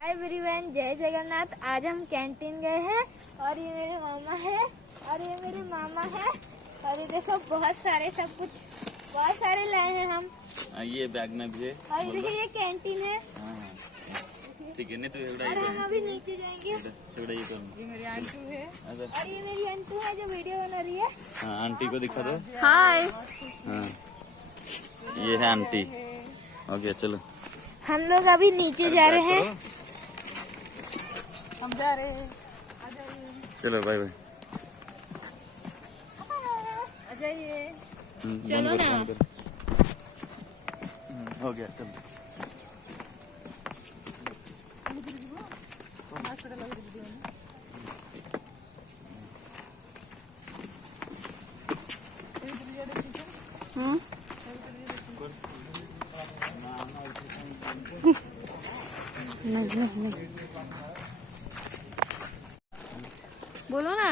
Hi everyone, जय जगन्नाथ। आज हम कैंटीन गए हैं और ये मेरे मामा है और ये मेरे मामा है और ये देखो बहुत सारे बहुत सारे लाए हैं हम। ये बैग में भी है और ये देखिए ये कैंटीन है। ठीक है नहीं तो और हम अभी नीचे जाएंगे। ये मेरी आंटू है और ये मेरी आंटू है जो वीडियो बना रही है। हाँ आंटी को दिखा दो। हाय। हाँ ये है आंटी। ओके चलो हम लोग अभी नीचे जा रहे हैं। हम जा रहे हैं। चलो बाय बाय। आ जाइए। चलो ना। हो गया चलो। बोलो ना।